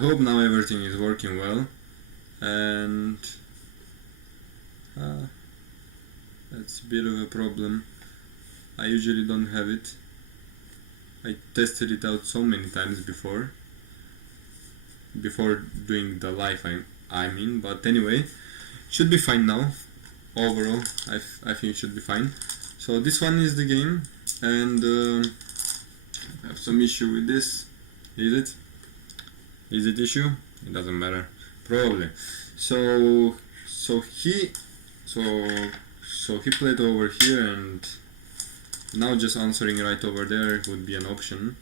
I hope now everything is working well, and that's a bit of a problem. I usually don't have it. I tested it out so many times before doing the live, I mean, but anyway, should be fine now. Overall, I think it should be fine. So this one is the game, and I have some issue with this. Is it? Is it issue? It doesn't matter. Probably. So he played over here, and now just answering right over there would be an option.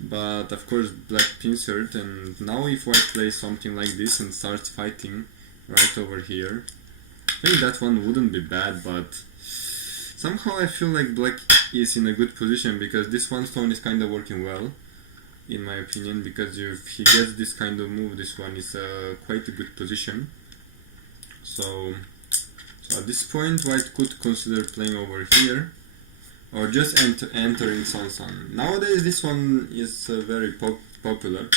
But of course black pincered, and now if white plays something like this and starts fighting right over here, I think that one wouldn't be bad, but somehow I feel like black is in a good position because this one stone is kind of working well, in my opinion, because if he gets this kind of move, this one is quite a good position. So at this point white could consider playing over here, or just entering Sansan. Nowadays this one is very popular.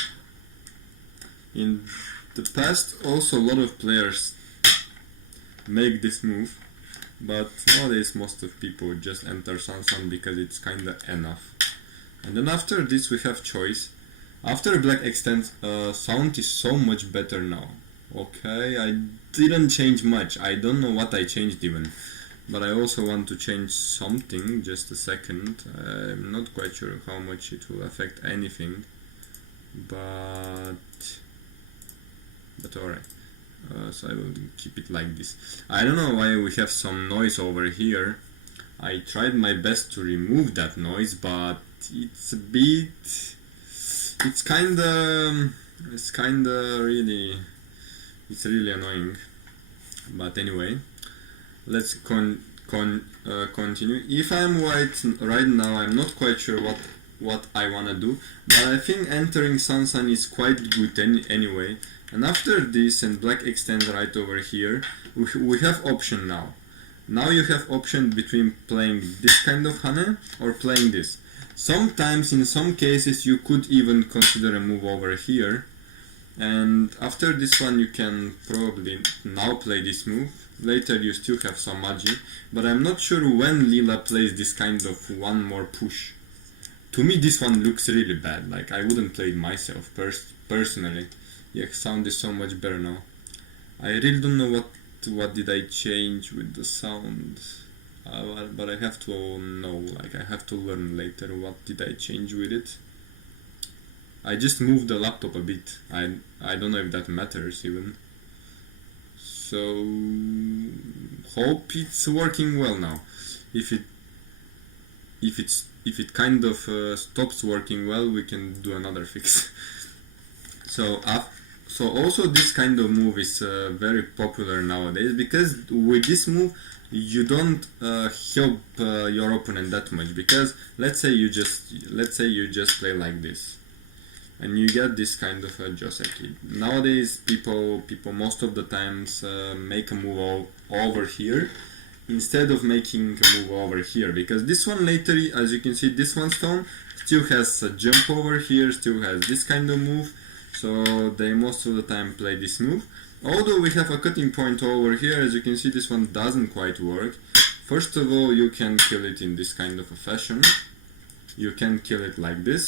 In the past also a lot of players make this move, but nowadays most of people just enter Sansan because it's kinda enough. And then after this we have choice. After black extends, sound is so much better now. Okay, I didn't change much. I don't know what I changed even. But I also want to change something, just a second. I'm not quite sure how much it will affect anything. But alright. So I will keep it like this. I don't know why we have some noise over here. I tried my best to remove that noise, but it's a bit... It's really annoying. But anyway, let's continue. If I'm white right now, I'm not quite sure what I wanna do, but I think entering Sansan is quite good anyway. And after this and black extends right over here, we have option now. Now you have option between playing this kind of Hane or playing this. Sometimes, in some cases, you could even consider a move over here. And after this one you can probably now play this move. Later you still have some magi, but I'm not sure when Lila plays this kind of one more push. To me this one looks really bad, like I wouldn't play it myself personally. Yeah, sound is so much better now. I really don't know what did I change with the sound, but I have to know, like I have to learn later what did I change with it. I just moved the laptop a bit. I don't know if that matters even. So hope it's working well now. If it kind of stops working well, we can do another fix. So also this kind of move is very popular nowadays, because with this move you don't help your opponent that much, because let's say you just play like this and you get this kind of a joseki. Nowadays people most of the times make a move over here instead of making a move over here, because this one later, as you can see, this one stone still has a jump over here, still has this kind of move, so they most of the time play this move. Although we have a cutting point over here, as you can see, this one doesn't quite work. First of all, you can kill it in this kind of a fashion. You can kill it like this.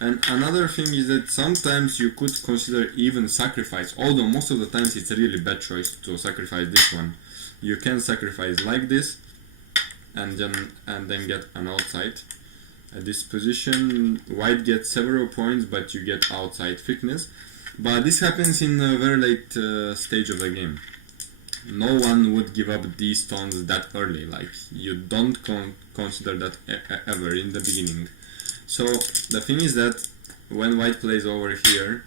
And another thing is that sometimes you could consider even sacrifice, although most of the times it's a really bad choice to sacrifice this one. You can sacrifice like this and then get an outside. At this position white gets several points, but you get outside thickness. But this happens in a very late stage of the game. No one would give up these stones that early, like you don't consider that ever in the beginning. So the thing is that when white plays over here,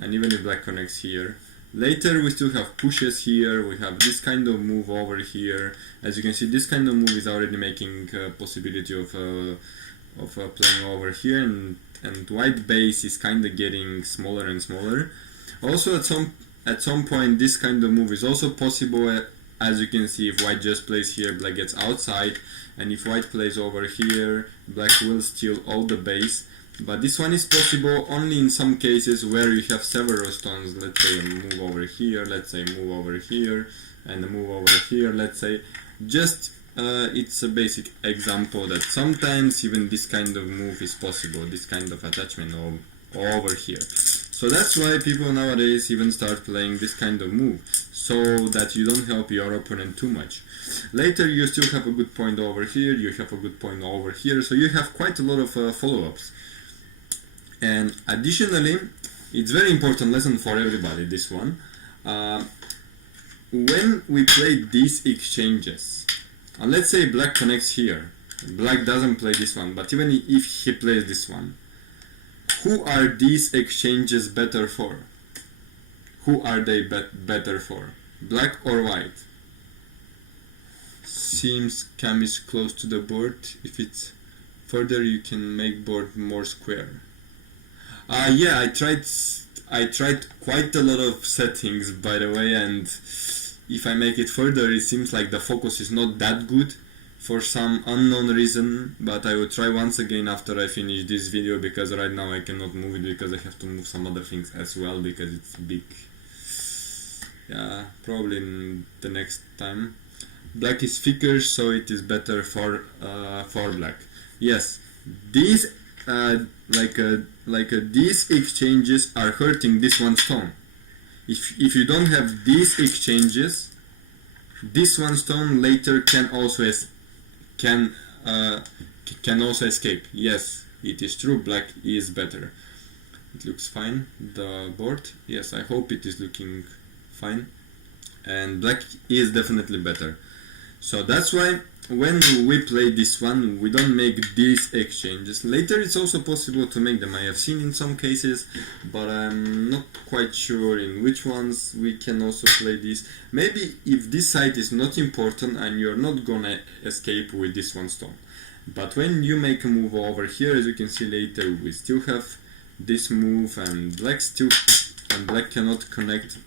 and even if black connects here, later we still have pushes here, we have this kind of move over here. As you can see, this kind of move is already making a possibility of playing over here, and white base is kind of getting smaller and smaller. Also at some point this kind of move is also possible. As you can see, if white just plays here, black gets outside, and if white plays over here, black will steal all the base. but this one is possible only in some cases where you have several stones. Let's say move over here, let's say move over here, and move over here, let's say. Just it's a basic example that sometimes even this kind of move is possible, this kind of attachment over here. So that's why people nowadays even start playing this kind of move, so that you don't help your opponent too much. Later you still have a good point over here, you have a good point over here, so you have quite a lot of follow-ups. And additionally, it's very important lesson for everybody, this one. When we play these exchanges, and let's say black connects here, black doesn't play this one, but even if he plays this one, who are these exchanges better for? Who are they better for? Black or white? Seems cam is close to the board. If it's further, you can make board more square. Yeah, I tried quite a lot of settings, by the way, and if I make it further, it seems like the focus is not that good for some unknown reason, but I will try once again after I finish this video, because right now I cannot move it because I have to move some other things as well because it's big. Yeah, probably in the next time. Black is thicker, so it is better for black. Yes, these these exchanges are hurting this one stone. If you don't have these exchanges, this one stone later can also escape. Yes, it is true. Black is better. It looks fine. The board. Yes, I hope it is looking fine. And black is definitely better. So that's why when we play this one, we don't make these exchanges. Later it's also possible to make them. I have seen in some cases, but I'm not quite sure in which ones we can also play this. Maybe if this side is not important and you're not gonna escape with this one stone. But when you make a move over here, as you can see later, we still have this move, and black cannot connect,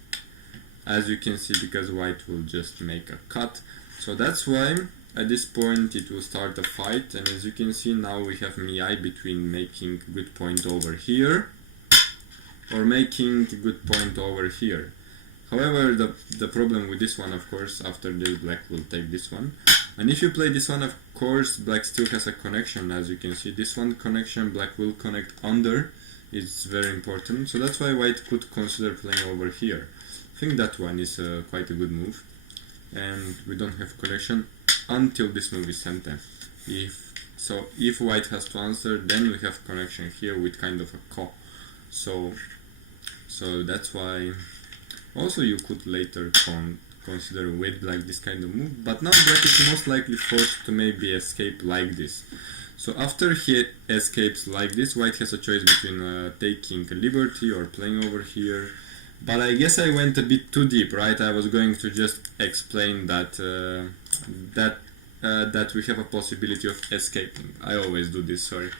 as you can see, because white will just make a cut. So that's why at this point it will start a fight, and as you can see now we have Miai between making good point over here or making good point over here. However, the problem with this one, of course, after this black will take this one, and if you play this one, of course black still has a connection. As you can see, this one connection black will connect under, it's very important. So that's why white could consider playing over here. I think that one is quite a good move, and we don't have connection until this move is sent. If white has to answer, then we have connection here with kind of a ko. So that's why also you could later consider with black this kind of move, but now black is most likely forced to maybe escape like this. So after he escapes like this, white has a choice between taking a liberty or playing over here. But I guess I went a bit too deep, right? I was going to just explain that that we have a possibility of escaping. I always do this, sorry.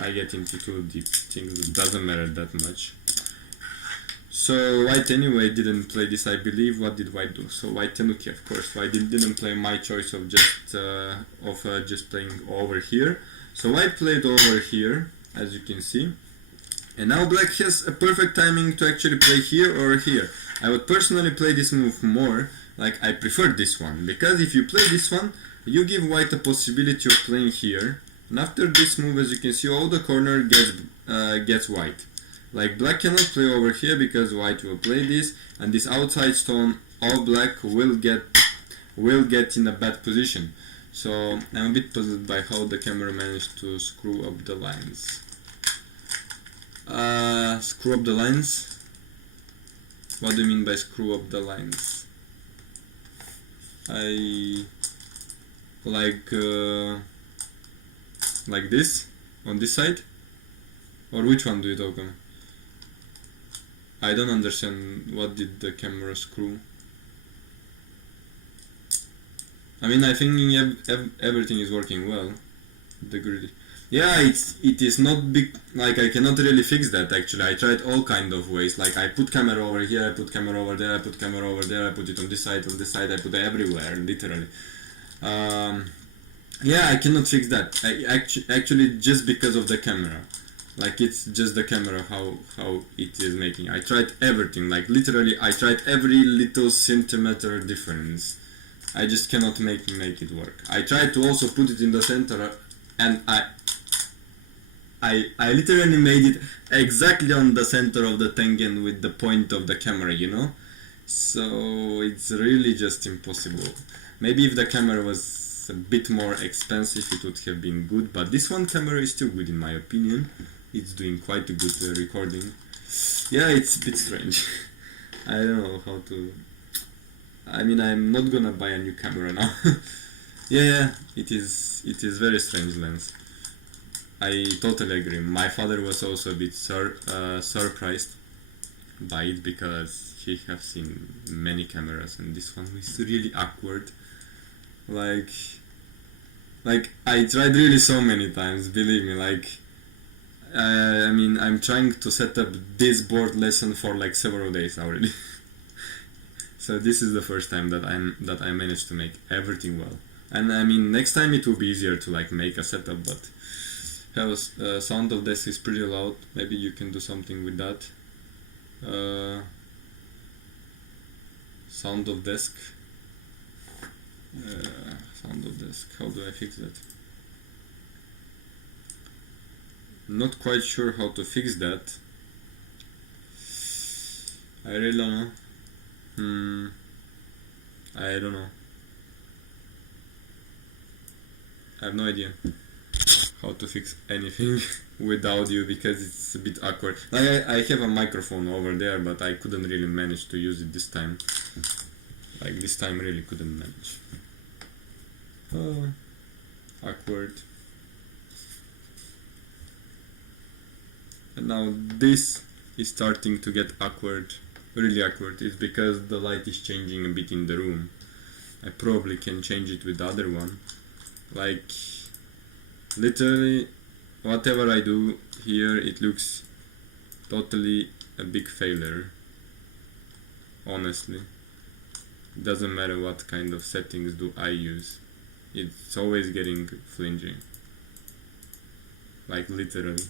I get into too deep things, it doesn't matter that much. So white anyway didn't play this, I believe. What did white do? So white tenuki, of course. White didn't play my choice of just playing over here. So white played over here, as you can see. And now black has a perfect timing to actually play here or here. I would personally play this move more, like I prefer this one, because if you play this one, you give white a possibility of playing here, and after this move, as you can see, all the corner gets white. Like black cannot play over here because white will play this, and this outside stone of black will get in a bad position. So I'm a bit puzzled by how the camera managed to screw up the lines. Screw up the lines? What do you mean by screw up the lines? Like this? On this side? Or which one do you talk on? I don't understand. What did the camera screw? I mean, I think everything is working well. The grid. Yeah, it is not big. Like I cannot really fix that. Actually, I tried all kind of ways. Like I put camera over here, I put camera over there, I put camera over there, I put it on this side, I put it everywhere, literally. Yeah, I cannot fix that. Actually, just because of the camera. Like it's just the camera how it is making. I tried everything, like literally I tried every little centimeter difference. I just cannot make it work. I tried to also put it in the center, and I literally made it exactly on the center of the Tengen with the point of the camera, you know? So it's really just impossible. Maybe if the camera was a bit more expensive it would have been good, but this one camera is still good in my opinion. It's doing quite a good recording. Yeah, it's a bit strange. I don't know how to... I mean, I'm not gonna buy a new camera now. yeah, it is very strange lens. I totally agree. My father was also a bit surprised by it because he have seen many cameras and this one is really awkward. Like I tried really so many times, believe me. Like I mean, I'm trying to set up this board lesson for like several days already. So this is the first time that I managed to make everything well. And I mean, next time it will be easier to like make a setup, but sound of desk is pretty loud. Maybe you can do something with that. Sound of desk. Sound of desk. How do I fix that? Not quite sure how to fix that. I really don't know. I don't know. I have no idea how to fix anything with audio because it's a bit awkward. Like I have a microphone over there, but I couldn't really manage to use it this time. Like this time really couldn't manage. Awkward. And now this is starting to get awkward. Really awkward. It's because the light is changing a bit in the room. I probably can change it with the other one. Like literally whatever I do here it looks totally a big failure. Honestly. It doesn't matter what kind of settings do I use. It's always getting flingy. Like literally.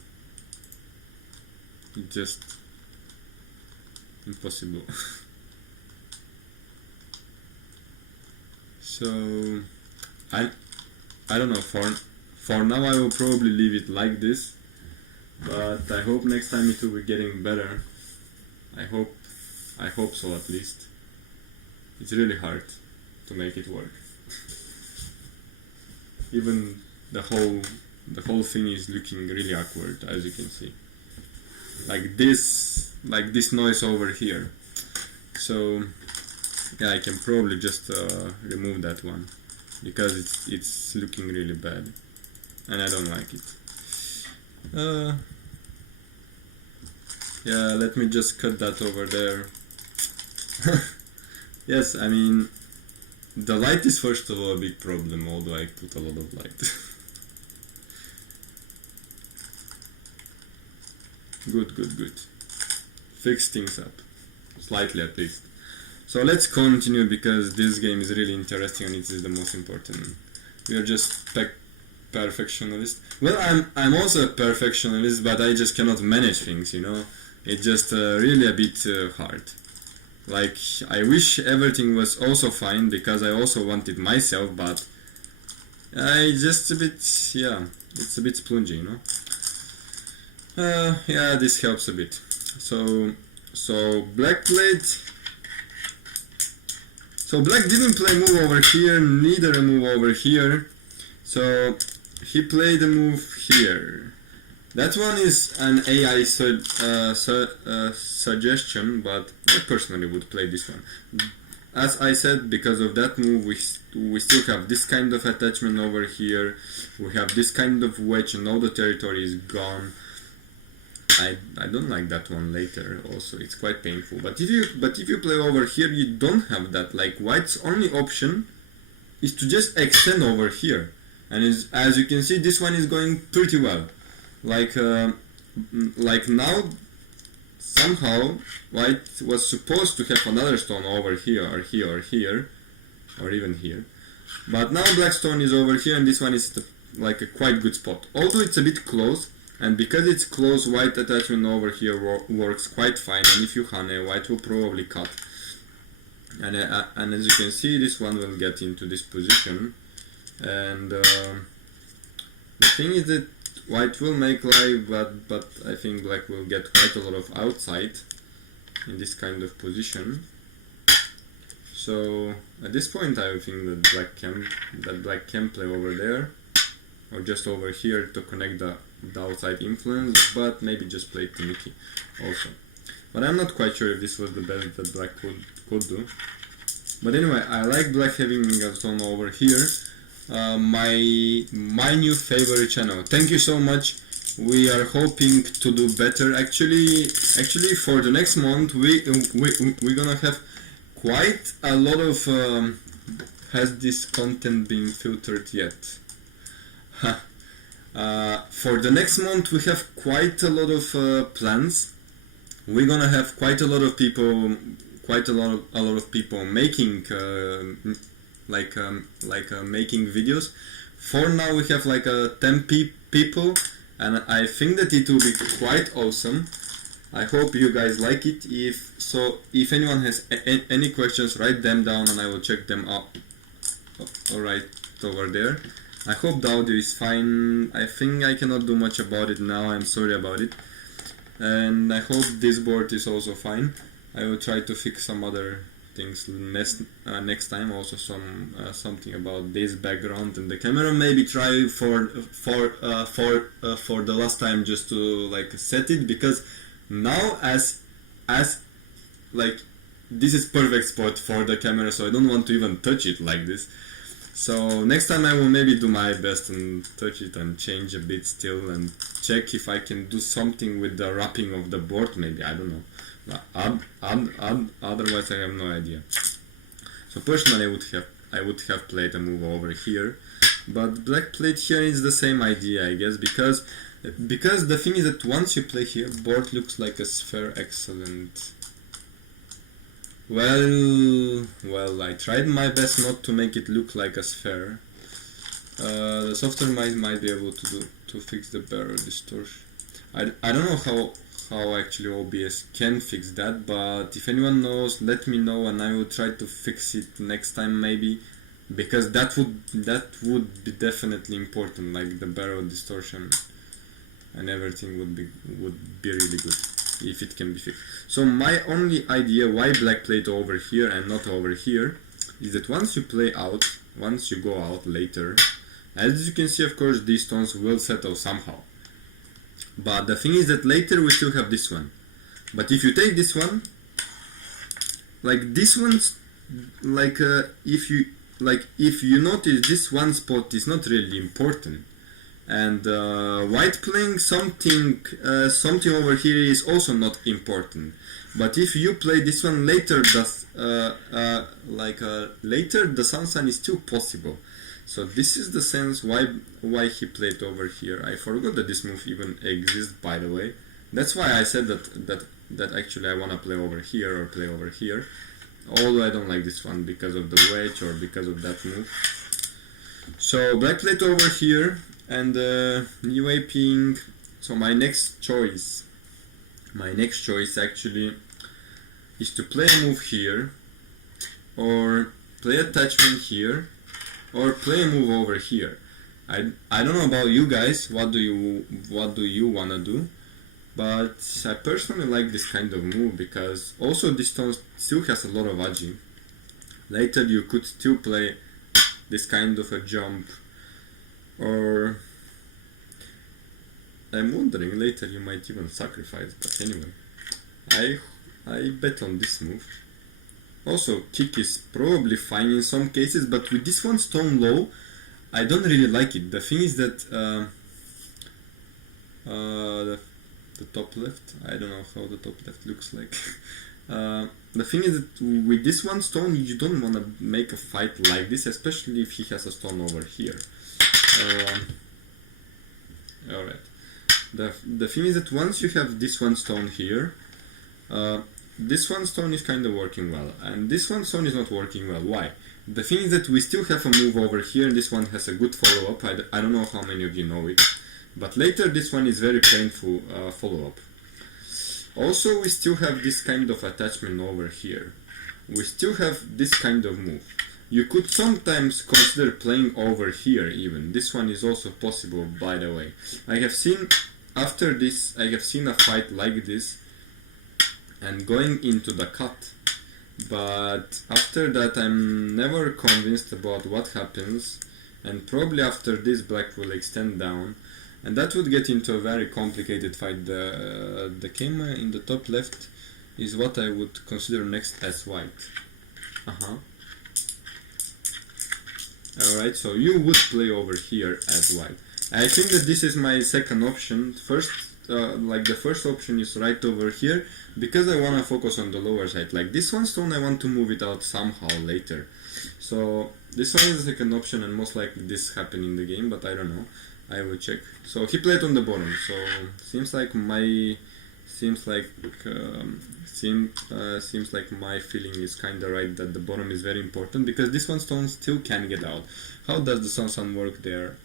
It's just impossible. So I don't know, for now I will probably leave it like this, but I hope next time it will be getting better. I hope so at least. It's really hard to make it work. Even the whole thing is looking really awkward, as you can see. Like this noise over here. So yeah, I can probably just remove that one because it's looking really bad and I don't like it. Yeah, let me just cut that over there. Yes, I mean the light is first of all a big problem, although I put a lot of light. Good. Fix things up. Slightly at least. So let's continue because this game is really interesting and it is the most important. We are just perfectionist. Well, I'm also a perfectionist, but I just cannot manage things, you know. It's just really a bit hard. Like, I wish everything was also fine because I also want it myself, but I just a bit, yeah, it's a bit splungy, you know. Yeah, this helps a bit. So black played. So black didn't play move over here, neither a move over here. So he played a move here. That one is an AI suggestion, but I personally would play this one. As I said, because of that move, we still have this kind of attachment over here. We have this kind of wedge, and all the territory is gone. I don't like that one later. Also, it's quite painful. But if you play over here, you don't have that. Like white's only option is to just extend over here, and as you can see, this one is going pretty well. Like now, somehow white was supposed to have another stone over here, or here, or here, or even here. But now black stone is over here, and this one is like a quite good spot. Although it's a bit close. And because it's close, white attachment over here works quite fine, and if you hane, white will probably cut. And as you can see, this one will get into this position, and the thing is that white will make live, but I think black will get quite a lot of outside in this kind of position. So at this point I think that black can play over there, or just over here to connect the outside influence, but maybe just play Timiki also. But I'm not quite sure if this was the best that black could do. But anyway, I like black having a stone over here. My new favorite channel. Thank you so much. We are hoping to do better. Actually, for the next month, we're gonna have quite a lot of. Has this content been filtered yet? For the next month, we have quite a lot of plans. We're gonna have quite a lot of people. Quite a lot of people making making videos. For now we have like 10 people, and I think that it will be quite awesome. I hope you guys like it. If anyone has any questions, write them down and I will check them out. Alright, over there. I hope the audio is fine. I think I cannot do much about it now, I'm sorry about it. And I hope this board is also fine. I will try to fix some other things next time. Also something about this background and the camera. Maybe try for the last time just to like set it, because now as like this is perfect spot for the camera, so I don't want to even touch it like this. So next time I will maybe do my best and touch it and change a bit still and check if I can do something with the wrapping of the board. Maybe, I don't know. Otherwise I have no idea. So personally I would have played a move over here, but black played here is the same idea, I guess, because the thing is that once you play here, board looks like a sphere. Excellent. Well, I tried my best not to make it look like a sphere. The software might be able to fix the barrel distortion. I don't know how actually OBS can fix that, but if anyone knows, let me know and I will try to fix it next time maybe, because that would be definitely important, like the barrel distortion and everything would be really good if it can be fixed. So my only idea why black played over here and not over here is that once you go out later, as you can see, of course these stones will settle somehow. But the thing is that later we still have this one. But if you take this one, like this one's, like if you notice, this one spot is not really important, and white playing something over here is also not important. But if you play this one later, later the sunshine is still possible. So this is the sense why he played over here. I forgot that this move even exists, by the way. That's why I said that actually I wanna play over here or play over here. Although I don't like this one because of the wedge or because of that move. So black played over here and Weiping. So my next choice actually is to play a move here, or play attachment here, or play a move over here. I don't know about you guys, what do you wanna do? But I personally like this kind of move, because also this stone still has a lot of agi. Later you could still play this kind of a jump, or I'm wondering, later you might even sacrifice, but anyway, I bet on this move. Also, kick is probably fine in some cases, but with this one stone low, I don't really like it. The thing is that the top left, I don't know how the top left looks like. The thing is that with this one stone, you don't want to make a fight like this, especially if he has a stone over here. Alright. The thing is that once you have this one stone here, this one stone is kind of working well, and this one stone is not working well. Why? The thing is that we still have a move over here, and this one has a good follow-up. I don't know how many of you know it, But later this one is very painful follow-up. Also, we still have this kind of attachment over here. We still have this kind of move. You could sometimes consider playing over here even. This one is also possible, by the way. I have seen, after this, I have seen a fight like this and going into the cut. But after that I'm never convinced about what happens, and probably after this black will extend down, and that would get into a very complicated fight. The camera in the top left is what I would consider next as white. Alright, so you would play over here as white. I think that this is my second option. First, like the first option is right over here, because I want to focus on the lower side. Like this one stone, I want to move it out somehow later. So this one is the second option, and most likely this happened in the game, but I don't know. I will check. So he played on the bottom. So seems like my feeling is kinda right, that the bottom is very important, because this one stone still can get out. How does the Sun work there?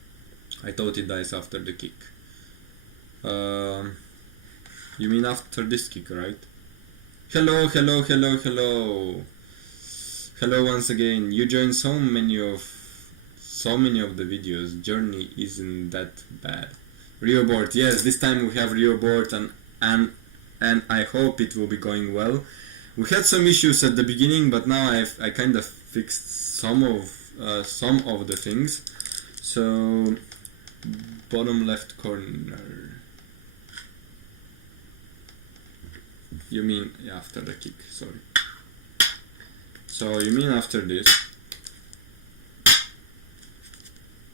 I thought it dies after the kick. You mean after this kick, right? Hello once again. You joined so many of the videos. Journey isn't that bad. Rio board, yes, this time we have Rio board, and I hope it will be going well. We had some issues at the beginning, but now I kind of fixed some of the things. So bottom left corner. You mean after the kick? Sorry. So you mean after this?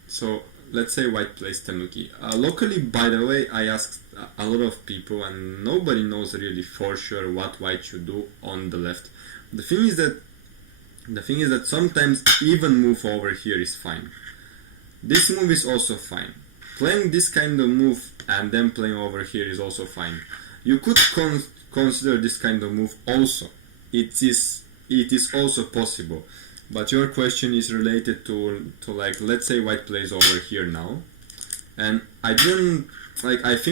So let's say white plays Tanuki. Locally, by the way, I asked a lot of people, and nobody knows really for sure what white should do on the left. The thing is that sometimes even move over here is fine. This move is also fine. Playing this kind of move and then playing over here is also fine. You could consider this kind of move also. It is also possible. But your question is related to like, let's say white plays over here now, and I think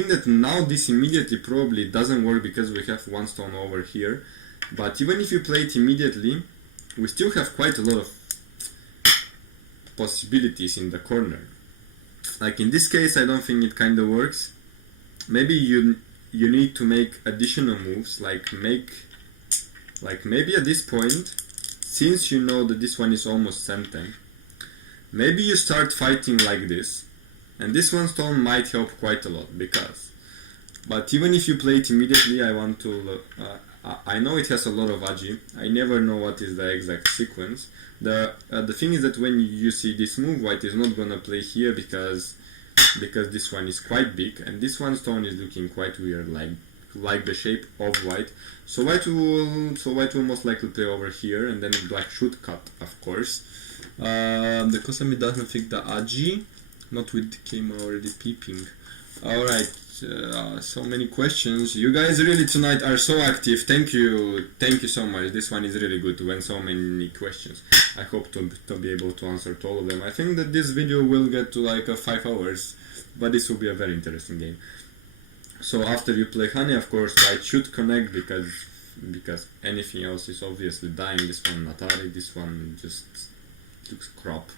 that now this immediately probably doesn't work because we have one stone over here. But even if you play it immediately, we still have quite a lot of possibilities in the corner. Like in this case, I don't think it kind of works. Maybe you need to make additional moves, like maybe at this point, since you know that this one is almost senten, maybe you start fighting like this, and this one stone might help quite a lot, but even if you play it immediately, I know it has a lot of agi. I never know what is the exact sequence. The thing is that when you see this move, white is not gonna play here because this one is quite big, and this one stone is looking quite weird, like the shape of white. So white will most likely play over here, and then black should cut, of course. The Kosami doesn't think the agi, not with the Kema already peeping. Alright, so many questions. You guys really tonight are so active. Thank you so much. This one is really good when so many questions. I hope to be able to answer to all of them. I think that this video will get to like 5 hours, but this will be a very interesting game. So after you play honey, of course, white should connect, because anything else is obviously dying. This one Natari, this one just looks crap.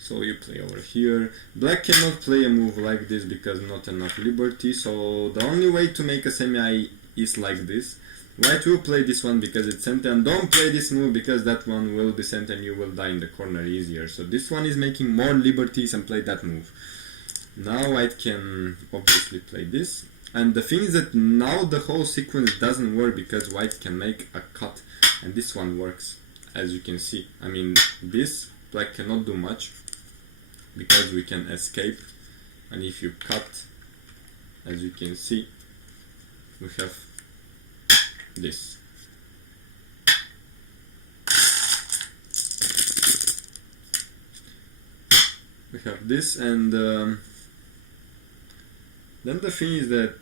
So you play over here. Black cannot play a move like this because not enough liberty. So the only way to make a semi is like this. White will play this one because it's sent, and don't play this move because that one will be sent and you will die in the corner easier. So this one is making more liberties and play that move. Now white can obviously play this. And the thing is that now the whole sequence doesn't work because white can make a cut, and this one works, as you can see. I mean, this black cannot do much because we can escape, and if you cut, as you can see, we have this. We have this, and then the thing is that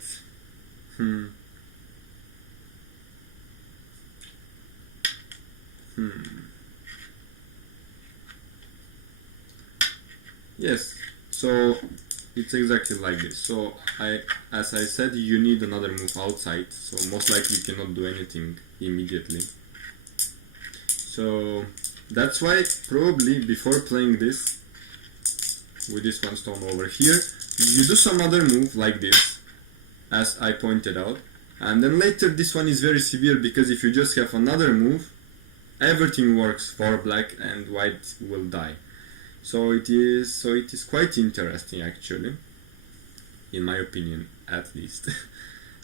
yes, so it's exactly like this. So as I said, you need another move outside, so most likely you cannot do anything immediately. So that's why probably before playing this with this one stone over here, you do some other move like this, as I pointed out, and then later this one is very severe, because if you just have another move, everything works for black and white will die. So it is quite interesting, actually, in my opinion, at least.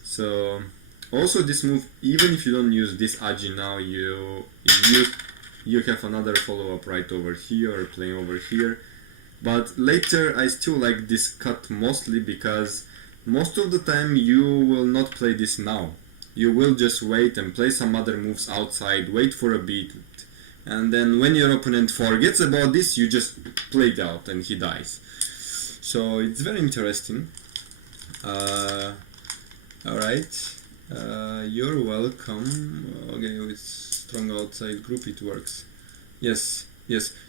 So also this move, even if you don't use this Aji now, you have another follow-up right over here or playing over here. But later I still like this cut mostly because most of the time you will not play this now. You will just wait and play some other moves outside, wait for a bit, and then when your opponent forgets about this, you just play it out and he dies. So it's very interesting. Alright, you're welcome. Okay, with strong outside group it works. Yes,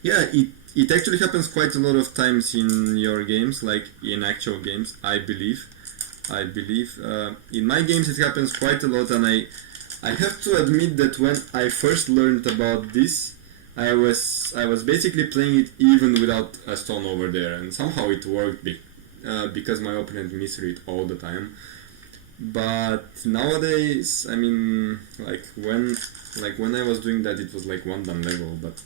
yeah, it actually happens quite a lot of times in your games, like in actual games, I believe. In my games it happens quite a lot, and I have to admit that when I first learned about this, I was basically playing it even without a stone over there, and somehow it worked because my opponent misread all the time. But nowadays, I mean, when I was doing that, it was like 1 dan level, but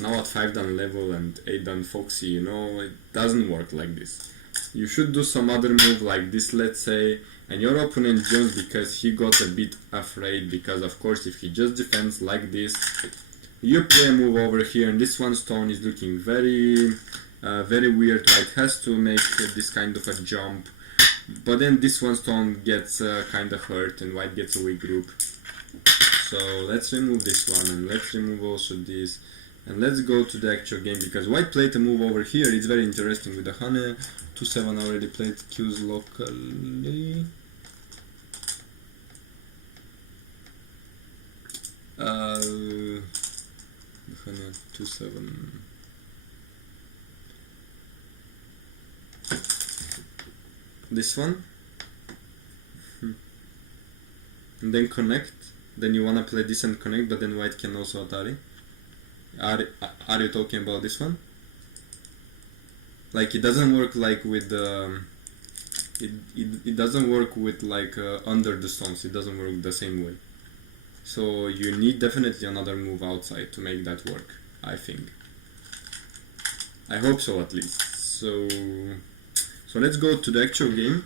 now at 5 dan level and 8 dan foxy, it doesn't work like this. You should do some other move like this, let's say, and your opponent jumps because he got a bit afraid, because of course if he just defends like this, you play a move over here and this one stone is looking very weird. White has to make this kind of a jump, but then this one stone gets kind of hurt and white gets a weak group. So let's remove this one, and let's remove also this, and let's go to the actual game, because white played a move over here. It's very interesting with the Hane. 2-7 already played Qs locally. Hane 2-7. This one. And then connect. Then you wanna play this and connect, but then white can also Atari. Are you talking about this one? Like, it doesn't work like with it doesn't work with like under the stones. It doesn't work the same way. So you need definitely another move outside to make that work, I think. I hope so, at least. So let's go to the actual game.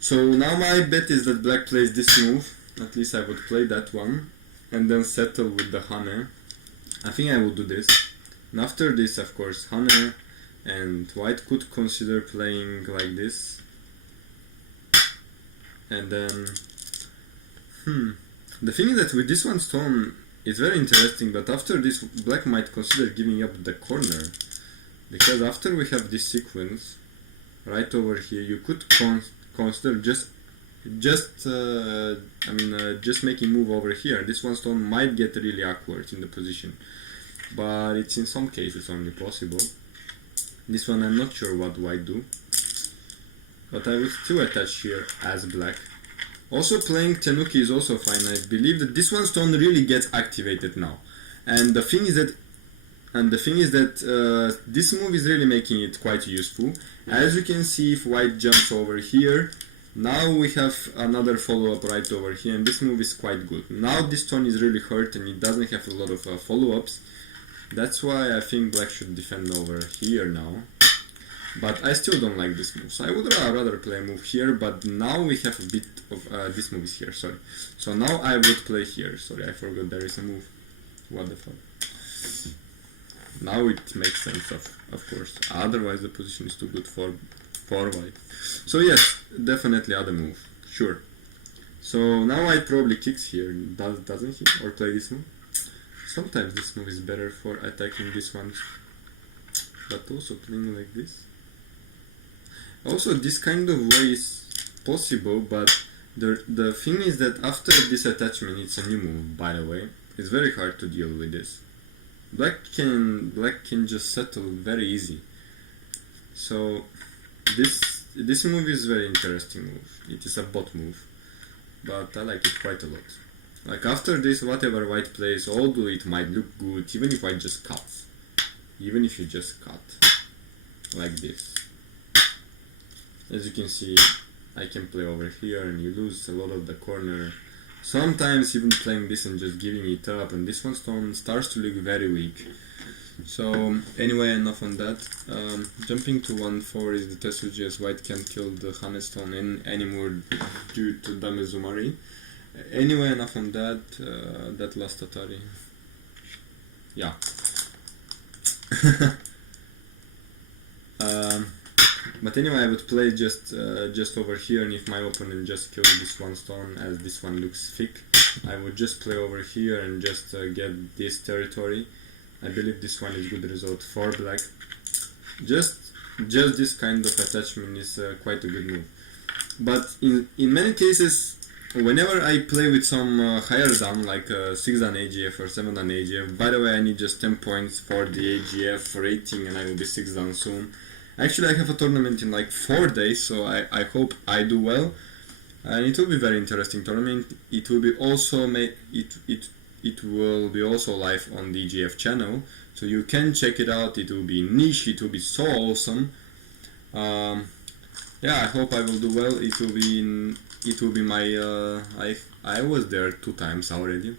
So now my bet is that black plays this move. At least I would play that one and then settle with the Hane. I think I will do this. And after this, of course, Hane, and white could consider playing like this. And then the thing is that with this one stone, it's very interesting, but after this black might consider giving up the corner, because after we have this sequence right over here, you could consider just making move over here. This one stone might get really awkward in the position, but it's in some cases only possible. This one I'm not sure what white do, but I will still attach here as black. Also playing Tenuki is also fine. I believe that this one stone really gets activated now, and the thing is that this move is really making it quite useful. As you can see, if white jumps over here, now we have another follow-up right over here, and this move is quite good. Now this stone is really hurt and it doesn't have a lot of follow-ups. That's why I think black should defend over here now. But I still don't like this move, so I would rather play a move here, but now we have a bit of this move is here, sorry. So now I would play here. Sorry, I forgot there is a move. What the fuck. Now it makes sense, of course. Otherwise the position is too good for white. So yes, definitely other move, sure. So now white probably kicks here, doesn't he? Or play this move? Sometimes this move is better for attacking this one, but also playing like this. Also, this kind of way is possible, but the thing is that after this attachment, it's a new move, by the way. It's very hard to deal with this. Black can just settle very easy. So this move is very interesting move. It is a bot move, but I like it quite a lot. Like after this, whatever white plays, although it might look good, even if white just cuts. Even if you just cut like this. As you can see, I can play over here and you lose a lot of the corner. Sometimes even playing this and just giving it up, and this one stone starts to look very weak. So anyway, enough on that. Jumping to 1-4 is the Tetsuji, as white can't kill the Hane stone anymore due to Damezumari. Anyway, enough on that. That last Atari. Yeah. But anyway, I would play just over here, and if my opponent just kills this one stone, as this one looks thick, I would just play over here and just get this territory. I believe this one is good result for black. Just this kind of attachment is quite a good move. But in many cases, whenever I play with some higher down, like 6 dan AGF or 7 dan AGF, by the way, I need just 10 points for the AGF rating and I will be 6 dan soon. Actually, I have a tournament in like 4 days, so I hope I do well. And it will be very interesting tournament. It will be also it will be also live on the GF channel, so you can check it out. It will be niche. It will be so awesome. Yeah, I hope I will do well. It will be my. I was there 2 times already.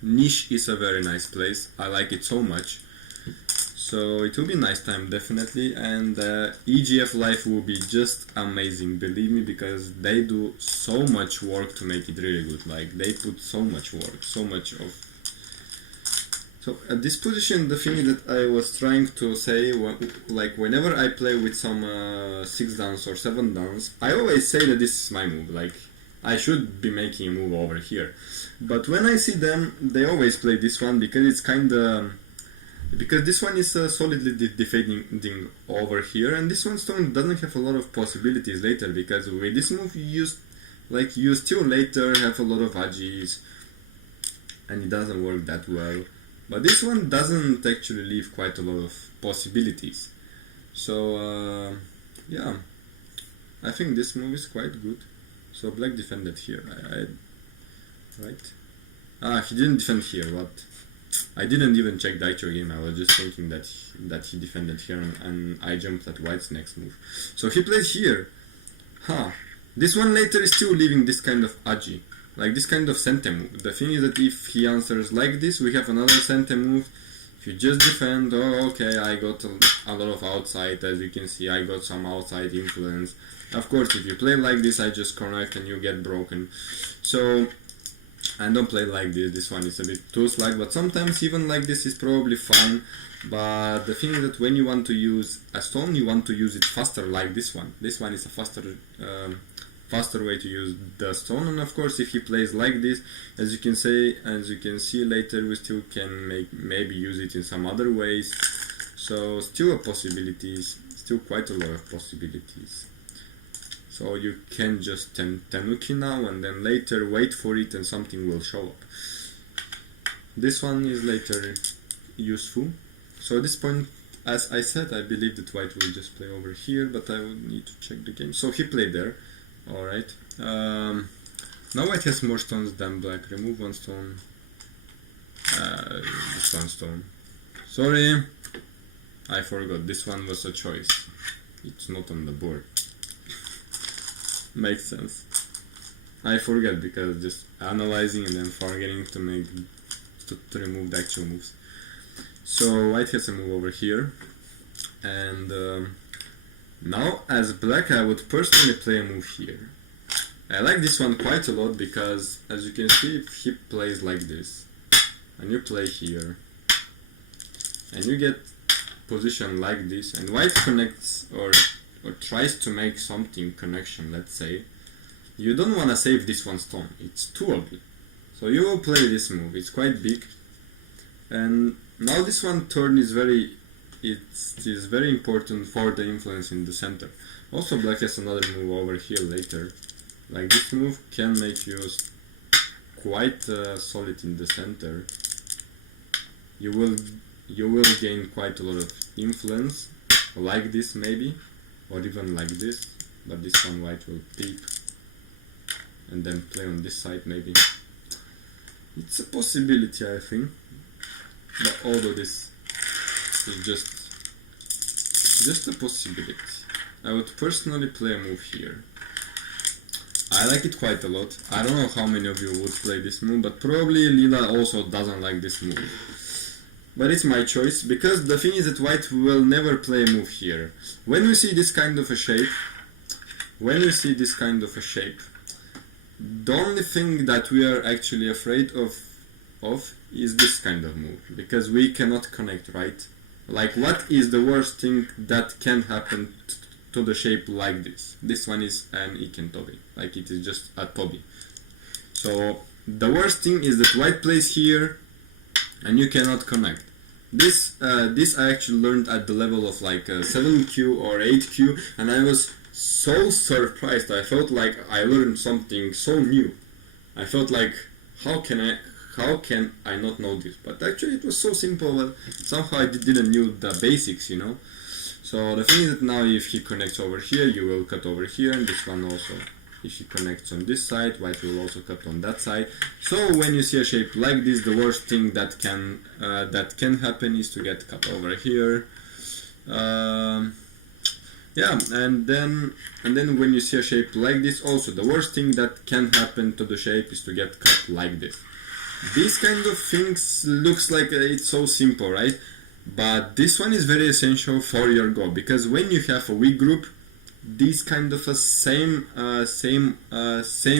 Niche is a very nice place. I like it so much. So it will be a nice time, definitely, and EGF live will be just amazing, believe me, because they do so much work to make it really good. Like, they put so much work, so much of... So at this position, the thing that I was trying to say, like whenever I play with some 6 downs or 7 downs, I always say that this is my move, like I should be making a move over here. But when I see them, they always play this one because it's kinda... Because this one is solidly defending over here, and this one stone doesn't have a lot of possibilities later, because with this move you still later have a lot of agis, and it doesn't work that well. But this one doesn't actually leave quite a lot of possibilities. So yeah, I think this move is quite good. So black defended here, right? He didn't defend here, but I didn't even check Daicho game. I was just thinking that he defended here, and I jumped at white's next move. So he played here. This one later is still leaving this kind of agi, like this kind of sente move. The thing is that if he answers like this, we have another sente move. If you just defend, oh okay, I got a lot of outside. As you can see, I got some outside influence. Of course, if you play like this, I just connect and you get broken. So I don't play like this one is a bit too slack, but sometimes even like this is probably fine. But the thing is that when you want to use a stone, you want to use it faster, like this one. This one is a faster way to use the stone, and of course if he plays like this, as you can see later, we still can maybe use it in some other ways. So still still quite a lot of possibilities. So you can just Tenuki now and then later wait for it and something will show up. This one is later useful. So at this point, as I said, I believe that white will just play over here, but I would need to check the game. So he played there. Alright. Now white has more stones than black. Remove 1 stone. This 1 stone. Sorry. I forgot. This one was a choice. It's not on the board. Makes sense. I forget because just analyzing and then forgetting to remove the actual moves. So white has a move over here, and now as black I would personally play a move here. I like this one quite a lot because, as you can see, if he plays like this and you play here and you get position like this and white connects or tries to make something connection, let's say, you don't want to save this 1 stone, it's too ugly. So you will play this move, it's quite big, and now this one turn is very important for the influence in the center. Also black has another move over here later, like this move can make you quite solid in the center. You will gain quite a lot of influence, like this maybe. or even like this, but this one white will peep and then play on this side maybe. It's a possibility, I think, but although this is just a possibility. I would personally play a move here. I like it quite a lot. I don't know how many of you would play this move, but probably Lila also doesn't like this move. But it's my choice, because the thing is that white will never play a move here. When we see this kind of a shape, the only thing that we are actually afraid of is this kind of move, because we cannot connect, right? Like, what is the worst thing that can happen to the shape like this? This one is an Iken Tobi, like it is just a Tobi. So the worst thing is that white plays here and you cannot connect. This I actually learned at the level of like 7Q or 8Q, and I was so surprised. I felt like I learned something so new. I felt like, how can I not know this? But actually it was so simple that somehow I didn't know the basics, you know. So the thing is that now if he connects over here, you will cut over here, and this one also. If he connects on this side, white will also cut on that side. So when you see a shape like this, the worst thing that can happen is to get cut over here. Yeah, and then when you see a shape like this, also the worst thing that can happen to the shape is to get cut like this. These kind of things looks like it's so simple, right? But this one is very essential for your go, because when you have a weak group, these kind of same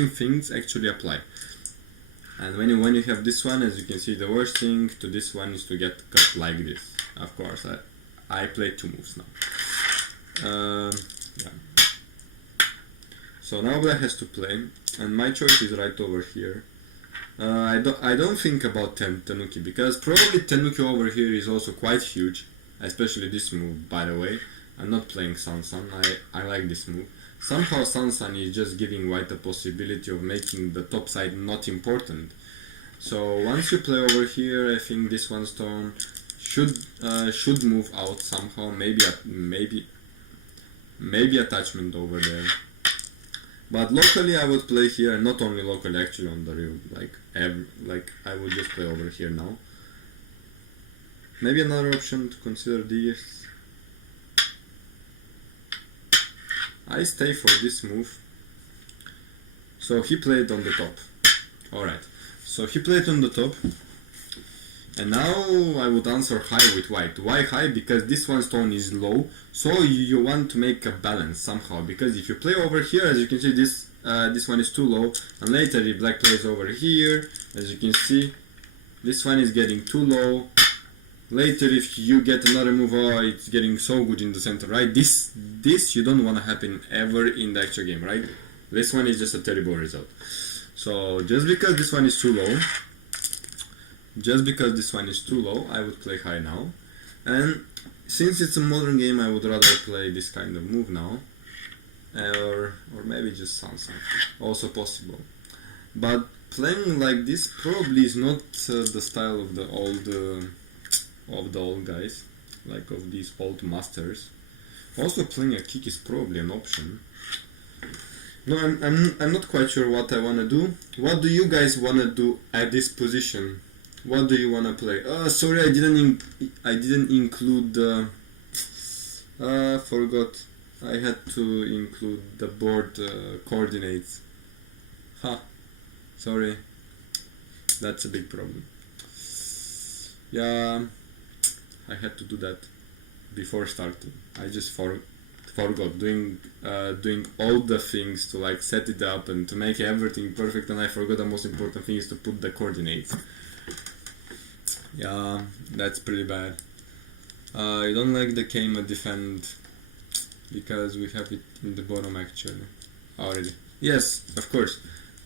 things actually apply. And when you have this one, as you can see, the worst thing to this one is to get cut like this. Of course, I play two moves now. Yeah. So now black has to play, and my choice is right over here. I don't think about Tenuki, because probably Tenuki over here is also quite huge, especially this move, by the way. I'm not playing Sansan, I like this move. Somehow Sansan is just giving white the possibility of making the top side not important. So once you play over here, I think this one stone should move out somehow, maybe attachment over there. But locally I would play here, and not only locally, actually on the real, like I would just play over here now. Maybe another option to consider this. I stay for this move. So he played on the top. Alright, so he played on the top. And now I would answer high with white. Why high? Because this one stone is low, so you want to make a balance somehow. Because if you play over here, as you can see, this one is too low, and later if black plays over here, as you can see, this one is getting too low. Later if you get another move, oh, it's getting so good in the center, right? This you don't want to happen ever in the actual game, right? This one is just a terrible result. So just because this one is too low, I would play high now. And since it's a modern game, I would rather play this kind of move now, or maybe just Sansan, also possible. But playing like this probably is not the style of the old guys, like of these old masters. Also playing a kick is probably an option. No, I'm not quite sure what I wanna do. What do you guys wanna do at this position? What do you wanna play? Sorry, I didn't include the. Forgot. I had to include the board coordinates. Sorry. That's a big problem. Yeah, I had to do that before starting. I just forgot doing all the things to like set it up and to make everything perfect, and I forgot the most important thing is to put the coordinates. Yeah, that's pretty bad. I don't like the Keima defend because we have it in the bottom actually already. Yes, of course.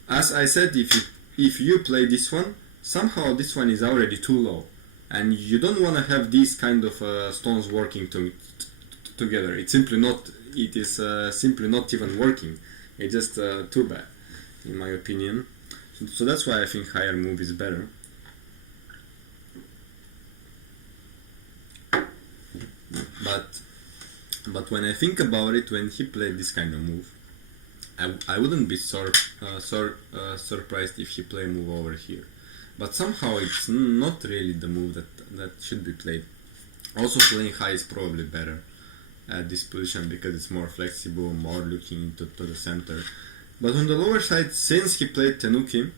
As I said, if you play this one, somehow this one is already too low, and you don't want to have these kind of stones working together. It's simply not. It is simply not even working. It's just too bad, in my opinion. So that's why I think higher move is better. But when I think about it, when he played this kind of move, I wouldn't be surprised if he play a move over here. But somehow it's not really the move that should be played. Also, playing high is probably better at this position because it's more flexible, more looking into to the center. But on the lower side, since he played Tenuki,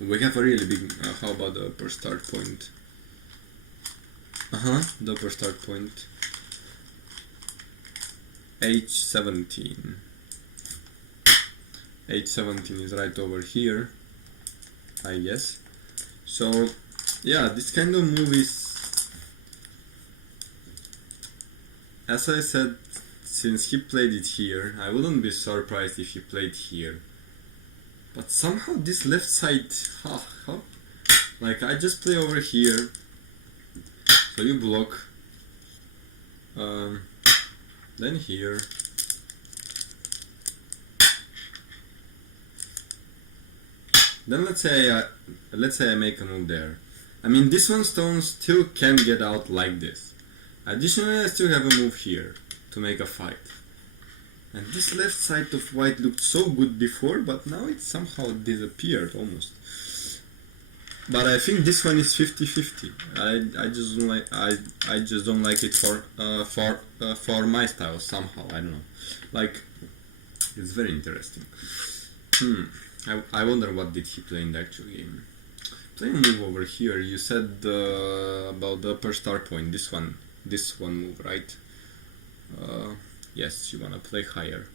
we have a really big... how about the upper start point? The upper start point. H17. H17 is right over here, I guess. So, yeah, this kind of move is... As I said, since he played it here, I wouldn't be surprised if he played here. But somehow this left side... Like, I just play over here. So you block. Then here. Then let's say I make a move there. I mean, this one stone still can get out like this. Additionally, I still have a move here to make a fight. And this left side of white looked so good before, but now it somehow disappeared almost. But I think this one is 50-50. I just don't like I just don't like it for my style somehow. I don't know. Like, it's very interesting. I wonder what did he play in the actual game. Play a move over here. You said about the upper start point. This one move, right? Yes, you wanna play higher.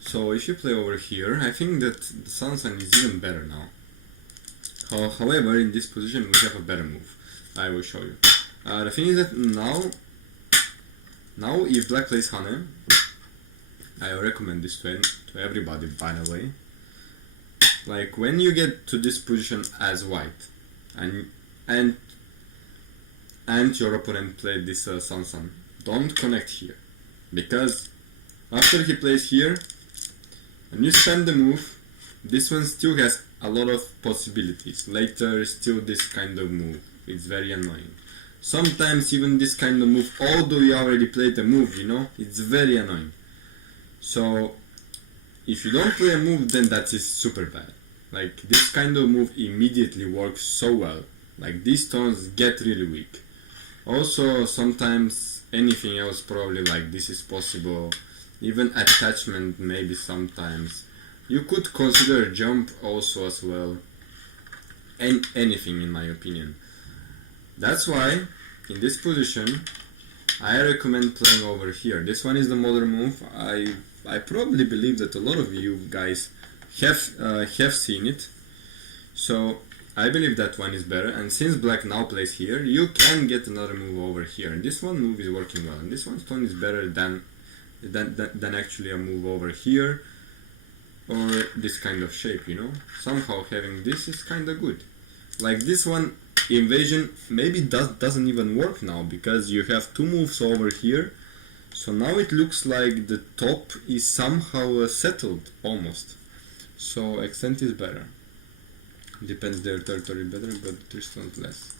So if you play over here, I think that the Sansan is even better now. However, in this position we have a better move. I will show you. The thing is that now if black plays Hane, I recommend this to everybody, by the way. Like, when you get to this position as white, and your opponent played this Sansan, don't connect here, because after he plays here, and you spend the move, this one still has a lot of possibilities. Later, still this kind of move. It's very annoying. Sometimes even this kind of move, although you already played the move, you know, it's very annoying. So, if you don't play a move, then that is super bad. Like, this kind of move immediately works so well. Like, these stones get really weak. Also, sometimes anything else probably like this is possible. Even attachment maybe sometimes. You could consider jump also as well. And anything, in my opinion. That's why, in this position, I recommend playing over here. This one is the modern move. I probably believe that a lot of you guys have seen it. So I believe that one is better. And since black now plays here, you can get another move over here. And this one move is working well. And this one stone is better than actually a move over here. Or this kind of shape, you know. Somehow having this is kind of good. Like this one, invasion maybe doesn't even work now, because you have two moves over here. So now it looks like the top is somehow settled almost. So extent is better. Depends their territory better, but Tristan less.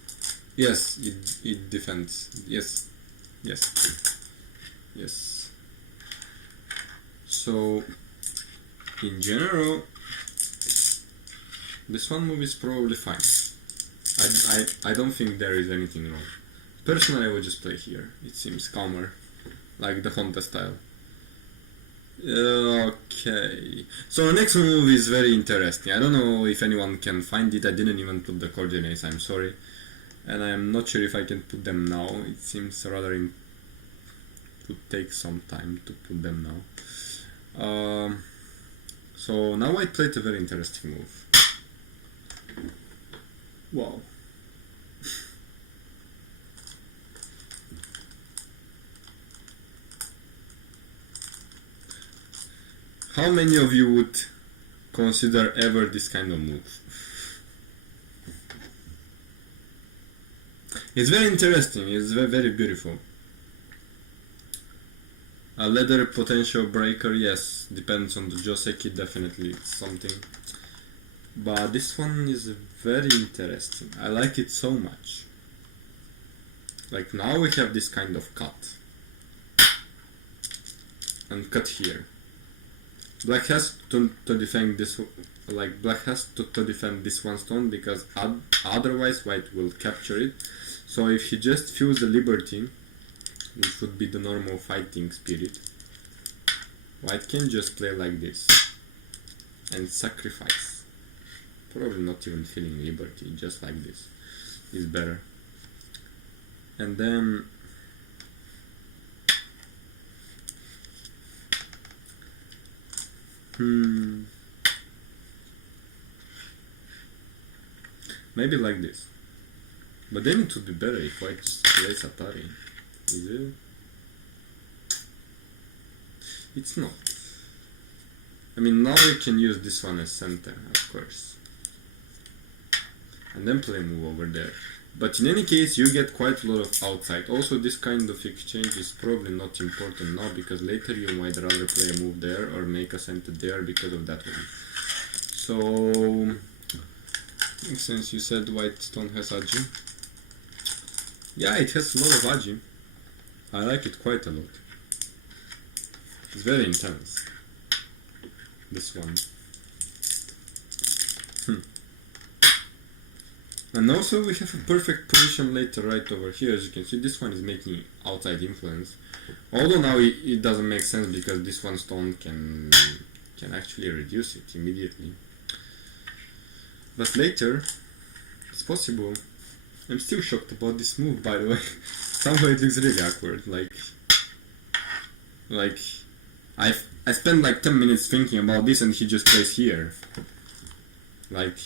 Yes, it defends. Yes. So in general, this one move is probably fine. I don't think there is anything wrong. Personally, I would just play here. It seems calmer, like the Honda style. Okay, so the next move is very interesting. I don't know if anyone can find it. I didn't even put the coordinates, I'm sorry. And I'm not sure if I can put them now. It seems rather would take some time to put them now. So now I played a very interesting move. Wow. How many of you would consider ever this kind of move? It's very interesting, it's very beautiful. A leather potential breaker, yes, depends on the Joseki, definitely it's something. But this one is very interesting, I like it so much. Like now we have this kind of cut. and cut here. Black has to defend this, like black has to defend this one stone because otherwise white will capture it. So if he just feels the liberty, which would be the normal fighting spirit, white can just play like this and sacrifice. Probably not even feeling liberty, just like this is better. And then maybe like this. But then it would be better if white just plays Atari. Is it? It's not. I mean, now we can use this one as center, of course. And then play a move over there. But in any case, you get quite a lot of outside. Also, this kind of exchange is probably not important now, because later you might rather play a move there or make a center there because of that one. So, since you said white stone has Aji, yeah, it has a lot of Aji. I like it quite a lot. It's very intense, this one. And also we have a perfect position later right over here. As you can see, this one is making outside influence. Although now it doesn't make sense because this one stone can actually reduce it immediately. But later, it's possible. I'm still shocked about this move, by the way. Somehow it looks really awkward. Like I spent like 10 minutes thinking about this and he just plays here. Like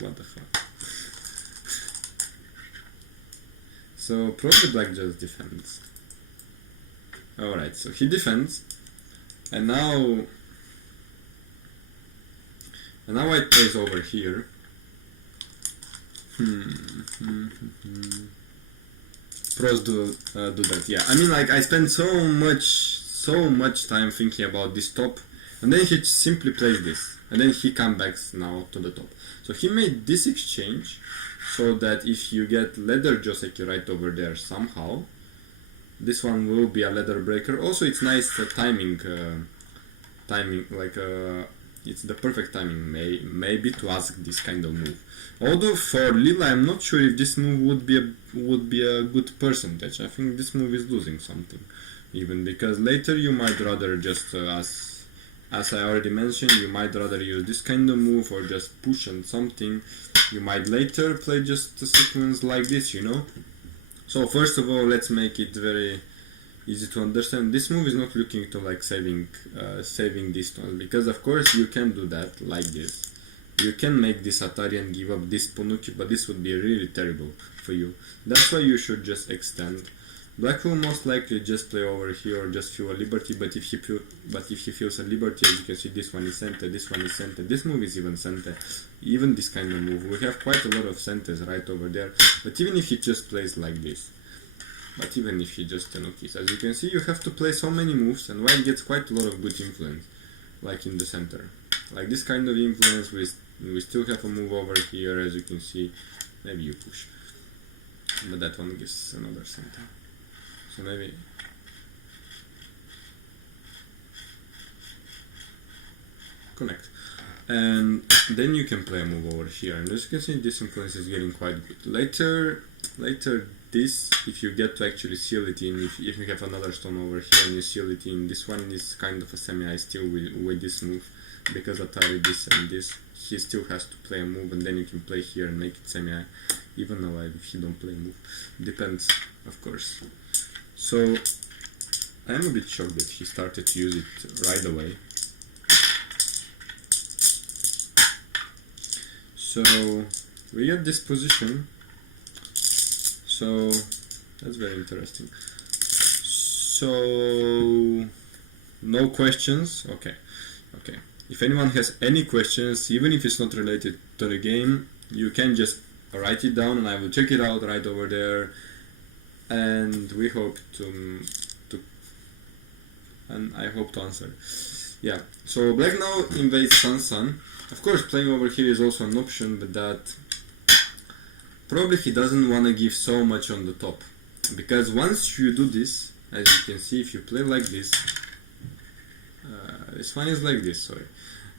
what the fuck. So probably black just defends. Alright, so he defends, and now white plays over here. Pros do that, yeah. I mean, like, I spent so much time thinking about this top, and then he simply plays this, and then he comes back now to the top. So he made this exchange so that if you get leather Joseki right over there somehow, this one will be a leather breaker. Also, it's nice timing, it's the perfect timing maybe to ask this kind of move. Although for Lila, I'm not sure if this move would be a good percentage. I think this move is losing something, even because later you might rather just as I already mentioned, you might rather use this kind of move or just push and something. You might later play just a sequence like this, you know. So first of all, let's make it very easy to understand. This move is not looking to like saving these stones, because of course you can do that like this. You can make this Atari and give up this Ponuki, but this would be really terrible for you. That's why you should just extend. Black will most likely just play over here or just feel a liberty, but if he feels a liberty, as you can see, this one is center, this one is center, this move is even center, even this kind of move. We have quite a lot of centers right over there, but even if he just plays like this, but even if he just tenukis, as you can see, you have to play so many moves, and white gets quite a lot of good influence, like in the center. Like this kind of influence, we still have a move over here, as you can see. Maybe you push, but that one gives another center. So maybe connect, and then you can play a move over here, and as you can see, this influence is getting quite good. Later this, if you get to actually seal it in, if you have another stone over here and you seal it in, this one is kind of a semi-eye still with this move, because Atari this and this, he still has to play a move, and then you can play here and make it semi-eye, even alive if he don't play a move. Depends, of course. So I am a bit shocked that he started to use it right away. So we get this position. So that's very interesting. So no questions. Okay. If anyone has any questions, even if it's not related to the game, you can just write it down and I will check it out right over there. And we hope I hope to answer. Yeah, so black now invades Sun. Of course, playing over here is also an option, but that probably he doesn't want to give so much on the top, because once you do this, as you can see, if you play like this, this one is like this, sorry,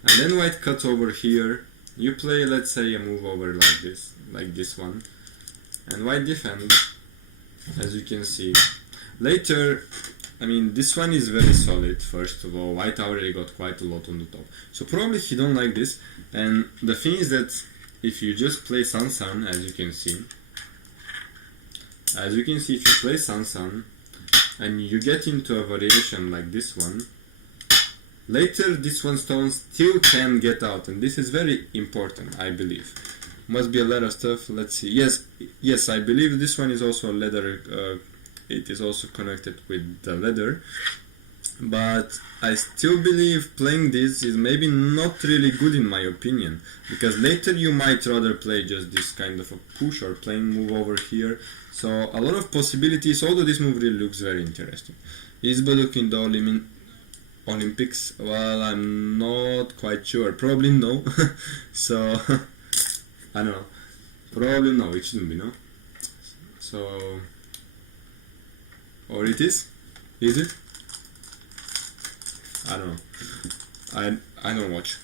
and then white cuts over here, you play, let's say, a move over like this one, and white defend, as you can see. Later, I mean, this one is very solid. First of all, white already got quite a lot on the top, so probably he don't like this. And the thing is that if you just play San, as you can see, if you play San and you get into a variation like this one, later this one stone still can get out, and this is very important, I believe. Must be a lot of stuff. Let's see. Yes, I believe this one is also a leather. It is also connected with the leather, but I still believe playing this is maybe not really good in my opinion, because later you might rather play just this kind of a push or playing move over here. So a lot of possibilities, although this move really looks very interesting. Is Baduk in the Olympics? Well, I'm not quite sure. Probably no. So I don't know. Probably no. It shouldn't be, no. So, or it is? Is it? I don't know. I don't watch.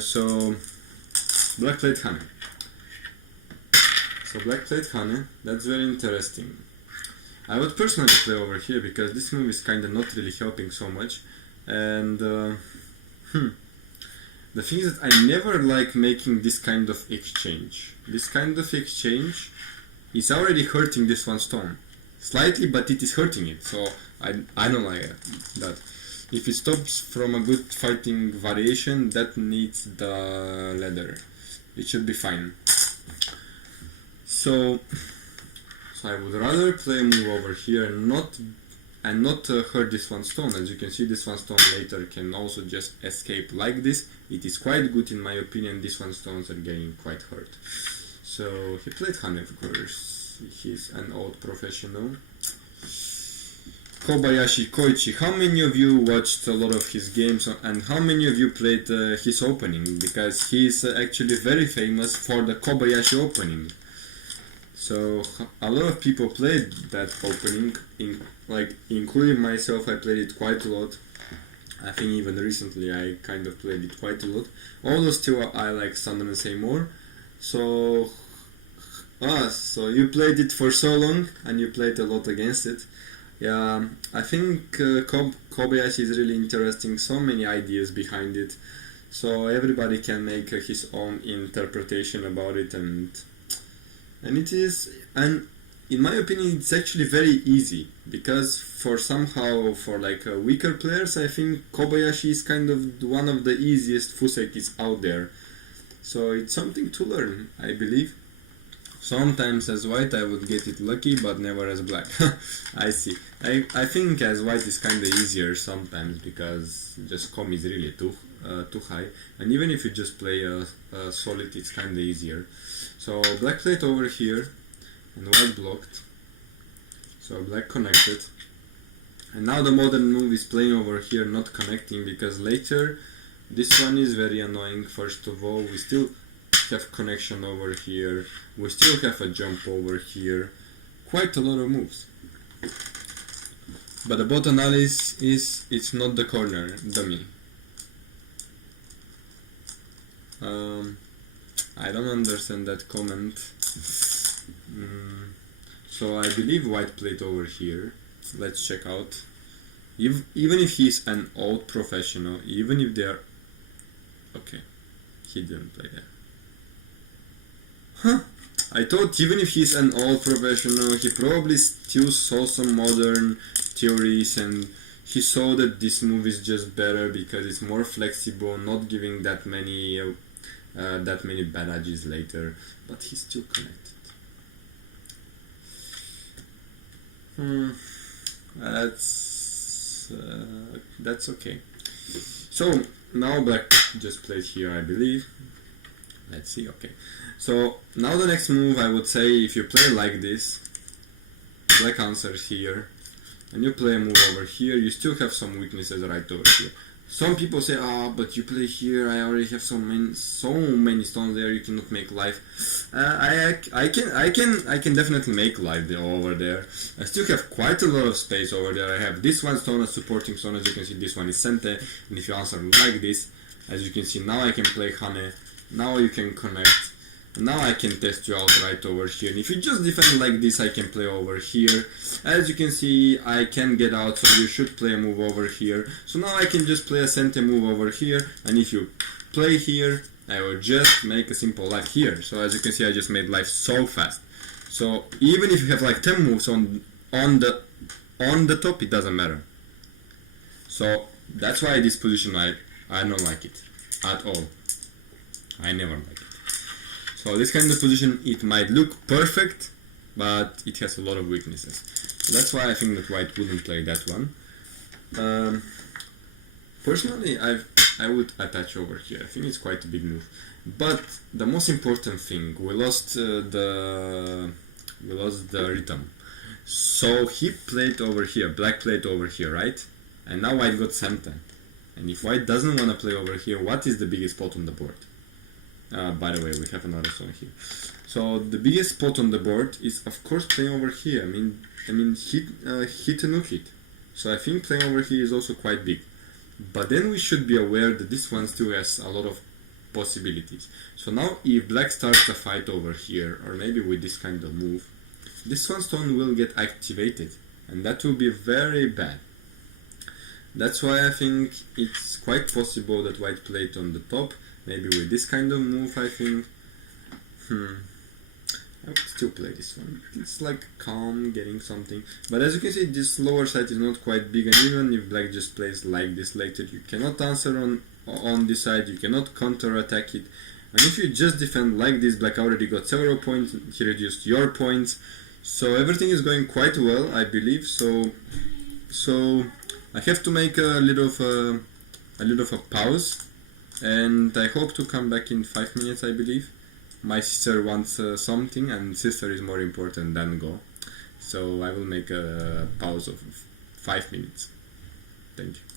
So black plate Hane. So black plate Hane. That's very interesting. I would personally play over here because this move is kind of not really helping so much, and the thing is that I never like making this kind of exchange. This kind of exchange is already hurting this one stone slightly, but it is hurting it. So I don't like that. If it stops from a good fighting variation, that needs the leather. It should be fine. So I would rather play a move over here and not hurt this one stone. As you can see, this one stone later can also just escape like this. It is quite good in my opinion. This one stones are getting quite hurt. So he played Hane, of course. He's an old professional. Kobayashi, Koichi. How many of you watched a lot of his games, and how many of you played his opening? Because he's actually very famous for the Kobayashi opening. So a lot of people played that opening, including myself. I played it quite a lot. I think even recently I kind of played it quite a lot. Although still I like Sinan and say more. So you played it for so long and you played a lot against it. Yeah, I think Kobayashi is really interesting. So many ideas behind it. So everybody can make his own interpretation about it, and in my opinion it's actually very easy, because for weaker players, I think Kobayashi is kind of one of the easiest fusekis out there. So it's something to learn, I believe. Sometimes as white I would get it lucky, but never as black. I see. I think as white is kind of easier sometimes, because just com is really too high, and even if you just play a solid, it's kind of easier. So black plate over here and white blocked. So black connected, and now the modern move is playing over here, not connecting, because later this one is very annoying. First of all, we still have connection over here, we still have a jump over here, quite a lot of moves. But the bottom line is it's not the corner, dummy. I don't understand that comment. So I believe white played over here. Let's check out. Even if he's an old professional, even if they're... Okay, he didn't play there. Huh? I thought even if he's an old professional, he probably still saw some modern theories, and he saw that this move is just better because it's more flexible, not giving that many bad edges later. But he's still connected. That's okay. So now black just played here, I believe. Let's see. Okay. So now the next move, I would say, if you play like this, black answers here, and you play a move over here, you still have some weaknesses right over here. some people say, "Ah, but you play here. I already have so many stones there. You cannot make life." I can definitely make life there, over there. I still have quite a lot of space over there. I have this one stone as supporting stone. As you can see, this one is Sente. And if you answer like this, as you can see, now I can play Hane. Now you can connect. Now I can test you out right over here. And if you just defend like this, I can play over here. As you can see, I can get out, so you should play a move over here. So now I can just play a Sente move over here. And if you play here, I will just make a simple life here. So as you can see, I just made life so fast. So even if you have like 10 moves on the top, it doesn't matter. So that's why this position I don't like it at all. I never like it. So this kind of position, it might look perfect, but it has a lot of weaknesses. So that's why I think that white wouldn't play that one. Personally, I would attach over here. I think it's quite a big move. But the most important thing, we lost the rhythm. So he played over here, black played over here, right? And now white got Sente. And if white doesn't want to play over here, what is the biggest spot on the board? By the way, we have another song here. So the biggest spot on the board is, of course, playing over here. I mean, hit and no hit. So I think playing over here is also quite big. But then we should be aware that this one still has a lot of possibilities. So now, if black starts a fight over here, or maybe with this kind of move, this one stone will get activated, and that will be very bad. That's why I think it's quite possible that white played on the top. Maybe with this kind of move, I think. I would still play this one. It's like calm, getting something. But as you can see, this lower side is not quite big, and even if black just plays like this later, you cannot answer on this side, you cannot counter-attack it. And if you just defend like this, black already got several points, he reduced your points. So everything is going quite well, I believe. So I have to make a little of a pause. And I hope to come back in 5 minutes, I believe. My sister wants something, and sister is more important than Go. So I will make a pause of 5 minutes. Thank you.